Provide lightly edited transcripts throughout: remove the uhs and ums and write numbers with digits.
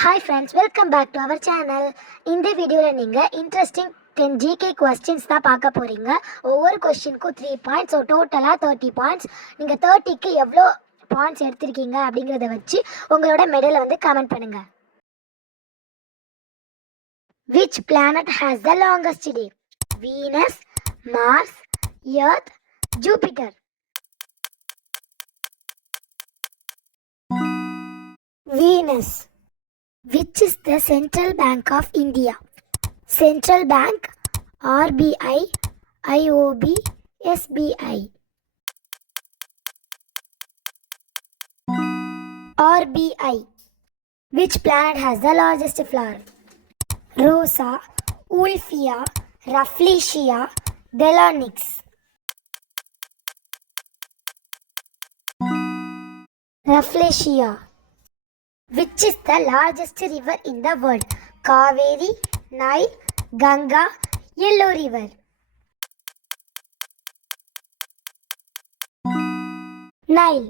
Hi friends, welcome back to our channel. இந்த வீடியோவில் நீங்கள் இன்ட்ரெஸ்டிங் 10 GK questions தான் பார்க்க போகிறீங்க. ஒவ்வொரு கொஸ்டினுக்கும் 3 பாயிண்ட்ஸ், ஸோ டோட்டலாக 30 பாயிண்ட்ஸ். நீங்கள் 30க்கு எவ்வளோ பாயிண்ட்ஸ் எடுத்திருக்கீங்க அப்படிங்கிறத வச்சு உங்களோட மெடலை வந்து கமெண்ட் பண்ணுங்கள். Which planet has the longest day? Venus, Mars, Earth, Jupiter. Venus. Which is the Central Bank of India? Central Bank, RBI, IOB, SBI. RBI. Which planet has the largest flower? Rosa, Wolfia, Rafflesia, Belanix. Rafflesia. Which is the largest river in the world? Kaveri, Nile, Ganga, Yellow River. Nile.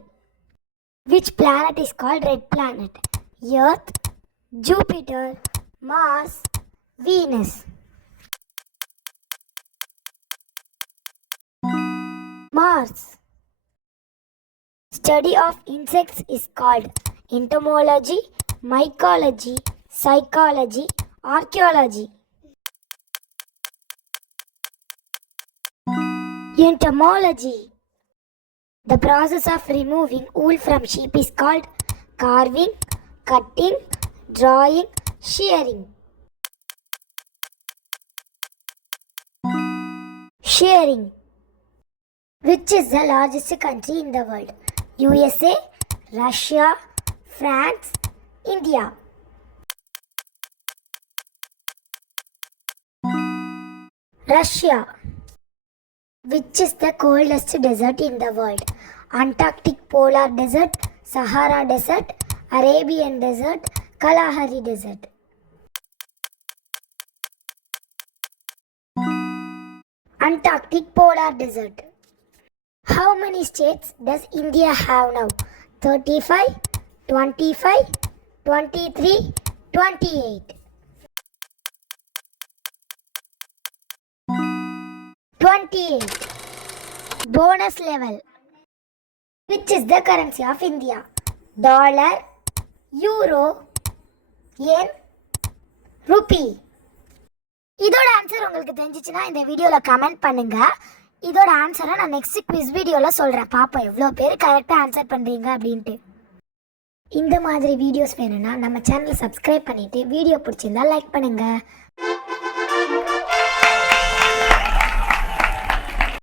Which planet is called red planet? Earth, Jupiter, Mars, Venus. Mars. Study of insects is called entomology, mycology, psychology, archaeology. Entomology. The process of removing wool from sheep is called carving, cutting, drawing, shearing. Shearing. Which is the largest country in the world? USA, Russia, France, India. Russia. Which is the coldest desert in the world? Antarctic Polar Desert, Sahara Desert, Arabian Desert, Kalahari Desert. Antarctic Polar Desert. How many states does India have now? 35, 25, 23, 28. 28. Bonus level. Which is the currency of India? Dollar, Euro, Yen, Rupee. இதோட ஆன்சர் உங்களுக்கு தெரிஞ்சிச்சுன்னா இந்த வீடியோவில் கமெண்ட் பண்ணுங்கள். இதோட ஆன்சரை நான் next quiz வீடியோவில் சொல்கிறேன். பாப்போம் எவ்வளோ பேர் கரெக்டாக ஆன்சர் பண்ணுறீங்க அப்படின்ட்டு. இந்த மாதிரி வீடியோஸ் வேணும்னா நம்ம சேனலை சப்ஸ்கிரைப் பண்ணிவிட்டு வீடியோ பிடிச்சிருந்தா லைக் பண்ணுங்கள்.